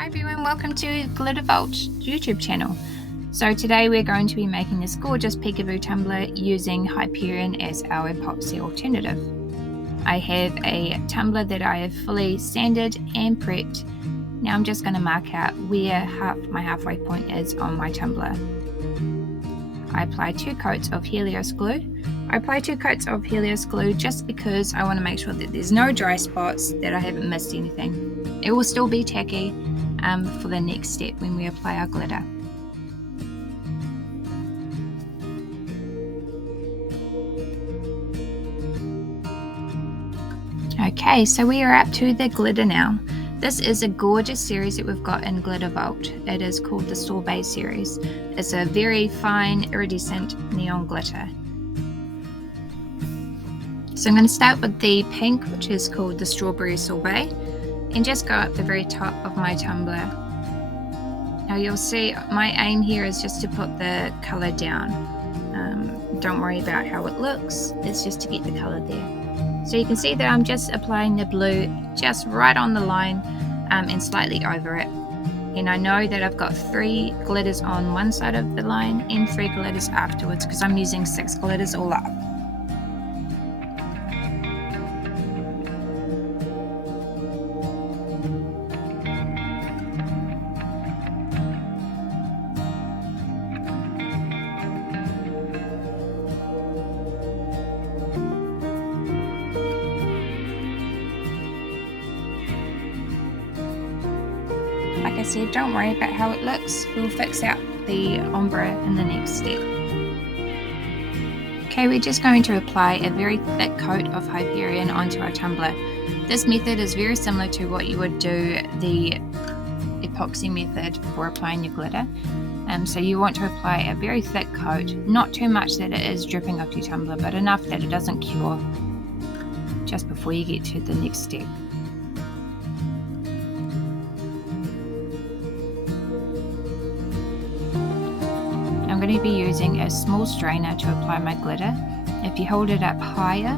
Hi everyone, welcome to Glitter Vault YouTube channel. So today we're going to be making this gorgeous Peekaboo tumbler using Hyperion as our epoxy alternative. I have a tumbler that I have fully sanded and prepped. Now I'm just going to mark out where my halfway point is on my tumbler. I apply 2 coats of Helios glue. I apply 2 coats of Helios glue just because I want to make sure that there's no dry spots, that I haven't missed anything. It will still be tacky for the next step when we apply our glitter. Okay, so we are up to the glitter now. This is a gorgeous series that we've got in Glitter Vault. It is called the Sorbet series. It's a very fine iridescent neon glitter. So I'm going to start with the pink, which is called the Strawberry Sorbet, and just go up the very top of my tumbler. Now you'll see my aim here is just to put the colour down. Don't worry about how it looks, it's just to get the colour there. So you can see that I'm just applying the blue just right on the line and slightly over it. And I know that I've got 3 glitters on one side of the line and 3 glitters afterwards because I'm using 6 glitters all up. Like I said, don't worry about how it looks. We'll fix out the ombre in the next step. Okay, we're just going to apply a very thick coat of Hyperion onto our tumbler. This method is very similar to what you would do the epoxy method for applying your glitter. So you want to apply a very thick coat, not too much that it is dripping off your tumbler, but enough that it doesn't cure just before you get to the next step. I'm going to be using a small strainer to apply my glitter. If you hold it up higher,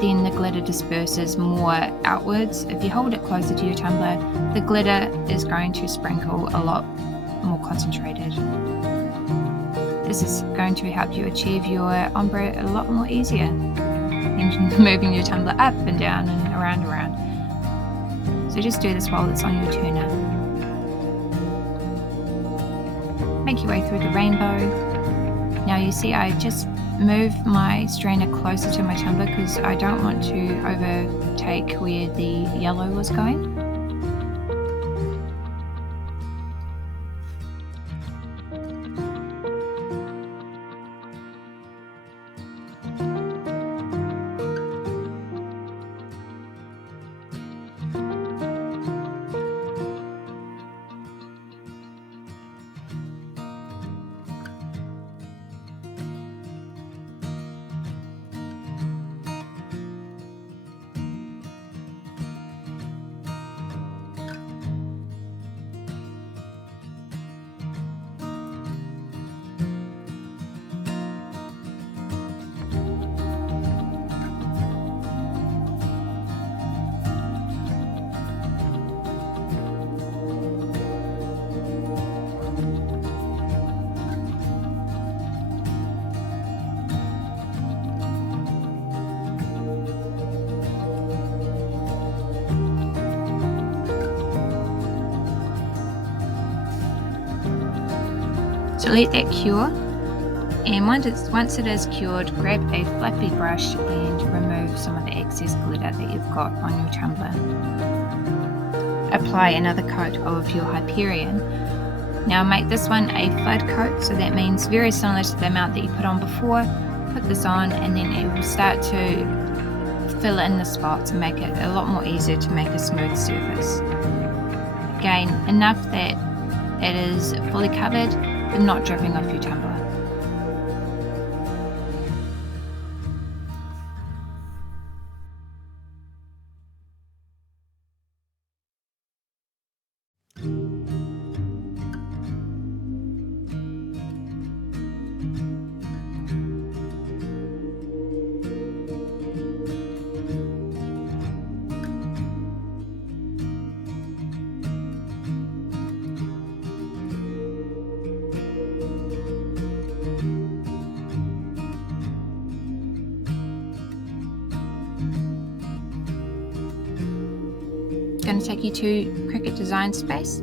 then the glitter disperses more outwards. If you hold it closer to your tumbler, the glitter is going to sprinkle a lot more concentrated. This is going to help you achieve your ombre a lot more easier than moving your tumbler up and down and around. So just do this while it's on your turner. Make your way through the rainbow. Now you see I just move my strainer closer to my tumbler because I don't want to overtake where the yellow was going. So let that cure, and once it is cured, grab a fluffy brush and remove some of the excess glitter that you've got on your tumbler. Apply another coat of your Hyperion. Now make this one a flood coat, so that means very similar to the amount that you put on before. Put this on and then it will start to fill in the spots and make it a lot more easier to make a smooth surface. Again, enough that it is fully covered but not dripping off your tumbler. going to take you to Cricut Design Space.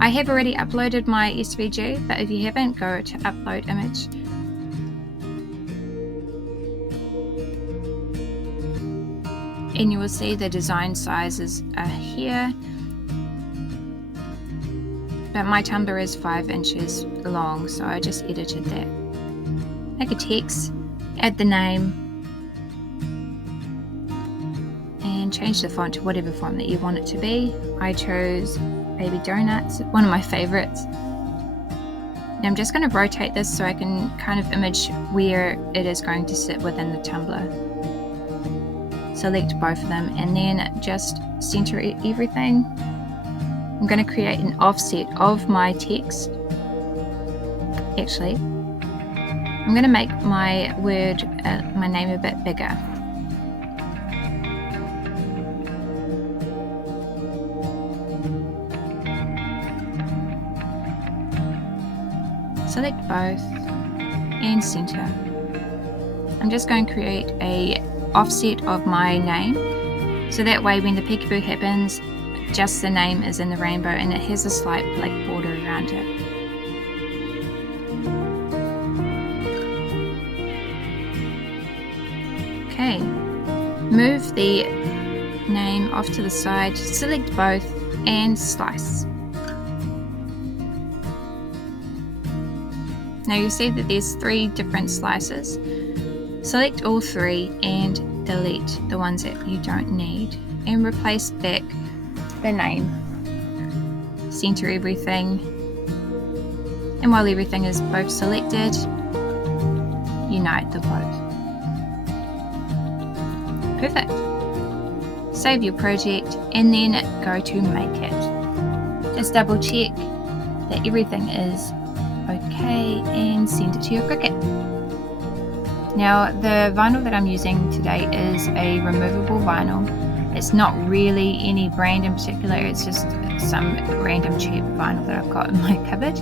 I have already uploaded my SVG, but if you haven't, go to Upload Image. And you will see the design sizes are here. But my tumbler is 5 inches long, so I just edited that. Make a text, add the name, and change the font to whatever font that you want it to be. I chose Baby Donuts, one of my favorites. Now I'm just going to rotate this so I can kind of image where it is going to sit within the tumbler. Select both of them and then just center everything. I'm going to create an offset of my text. Actually, I'm going to make my word, my name a bit bigger. Select both and center. I'm just going to create a offset of my name, so that way when the peekaboo happens, just the name is in the rainbow and it has a slight black border around it. Okay, move the name off to the side, select both and slice. Now you see that there's 3 different slices. Select all 3 and delete the ones that you don't need and replace back the name. Center everything, and while everything is both selected, unite the both. Perfect. Save your project and then go to make it. Just double check that everything is okay and send it to your Cricut. Now the vinyl that I'm using today is a removable vinyl. It's not really any brand in particular, it's just some random cheap vinyl that I've got in my cupboard,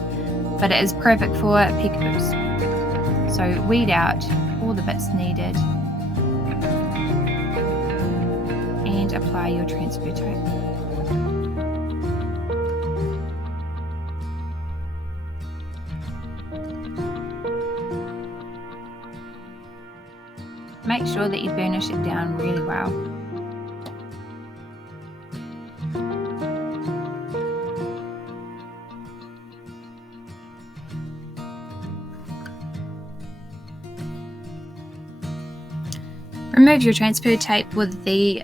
but it is perfect for peekaboos. So weed out all the bits needed and apply your transfer tape. Make sure that you burnish it down really well. Remove your transfer tape with the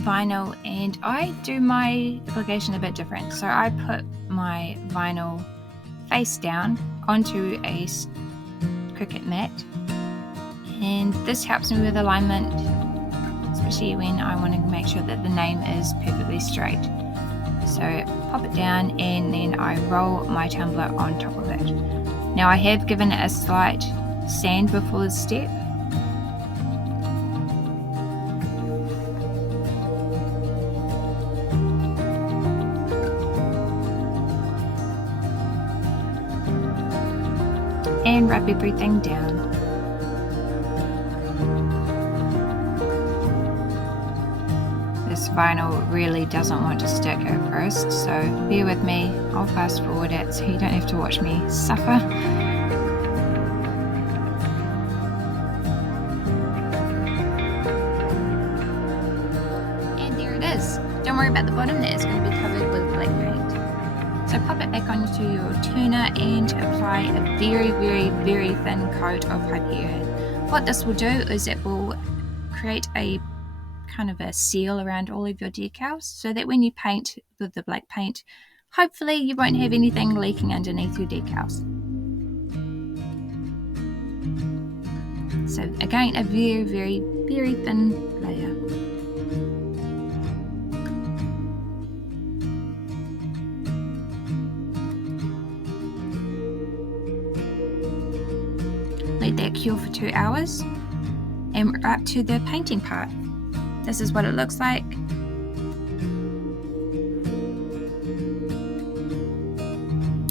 vinyl, and I do my application a bit different. So I put my vinyl face down onto a Cricut mat, and this helps me with alignment, especially when I want to make sure that the name is perfectly straight. So pop it down and then I roll my tumbler on top of it. Now I have given it a slight sand before this step. And wrap everything down. This vinyl really doesn't want to stick at first, so bear with me. I'll fast forward it so you don't have to watch me suffer. And there it is. Don't worry about the bottom, that is going to be covered with black paint. So pop it back onto your turner and apply a very, very, very thin coat of Hyperion. What this will do is it will create a kind of a seal around all of your decals, so that when you paint with the black paint, hopefully you won't have anything leaking underneath your decals. So again, a very, very, very thin layer. Let that cure for 2 hours and we're up to the painting part. This is what it looks like.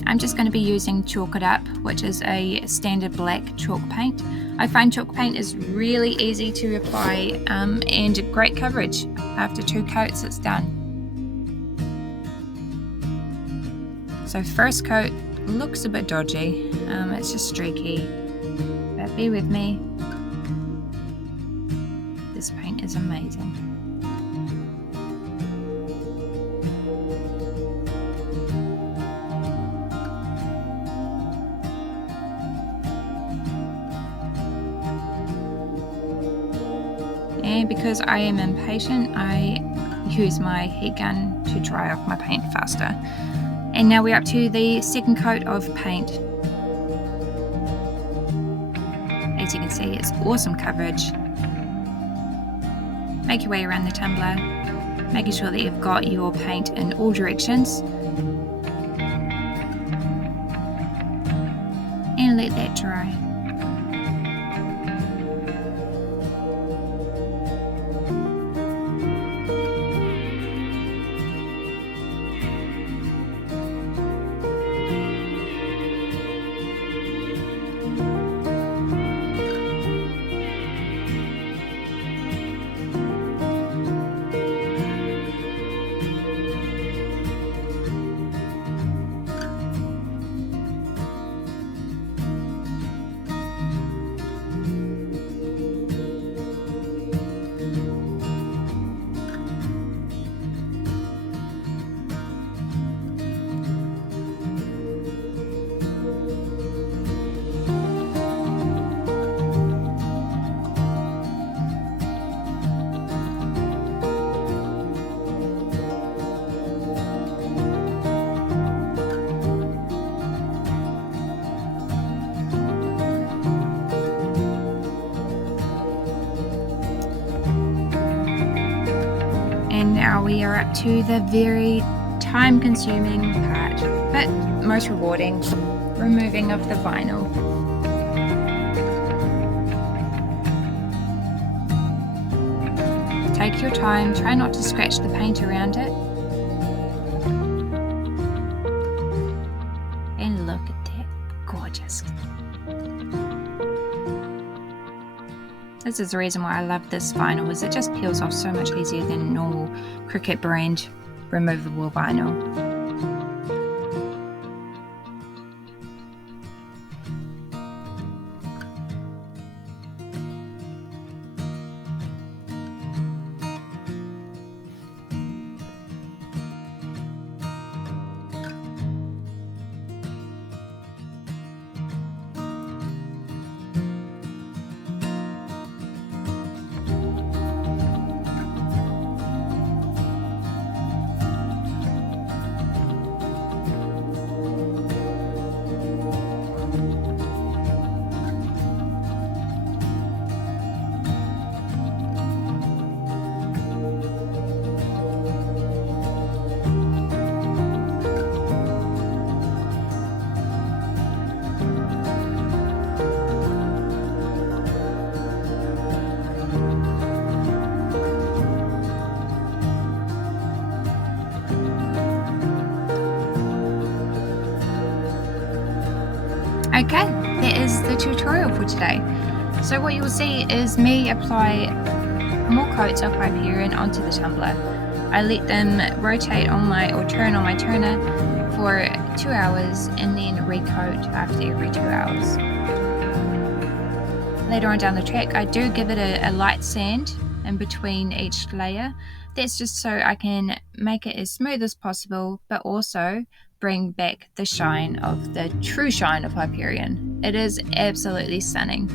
I'm just going to be using Chalk It Up, which is a standard black chalk paint. I find chalk paint is really easy to apply and great coverage. After 2 coats it's done. So first coat looks a bit dodgy, it's just streaky, but bear with me. This paint is amazing. And because I am impatient, I use my heat gun to dry off my paint faster. And now we're up to the second coat of paint. As you can see, it's awesome coverage. Make your way around the tumbler, making sure that you've got your paint in all directions. And let that dry. And now we are up to the very time-consuming part, but most rewarding, removing of the vinyl. Take your time, try not to scratch the paint around it. And look at that, gorgeous. This is the reason why I love this vinyl, is it just peels off so much easier than normal Cricut brand removable vinyl. Okay, that is the tutorial for today. So what you'll see is me apply more coats of Hyperion onto the tumbler. I let them rotate on my, or turn on my turner for 2 hours and then recoat after every 2 hours. Later on down the track, I do give it a light sand in between each layer. That's just so I can make it as smooth as possible, but also bring back the shine of the true shine of Hyperion. It is absolutely stunning.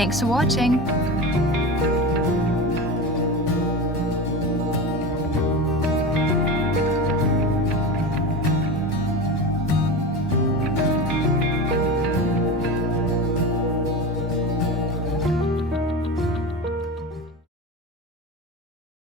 Thanks for watching!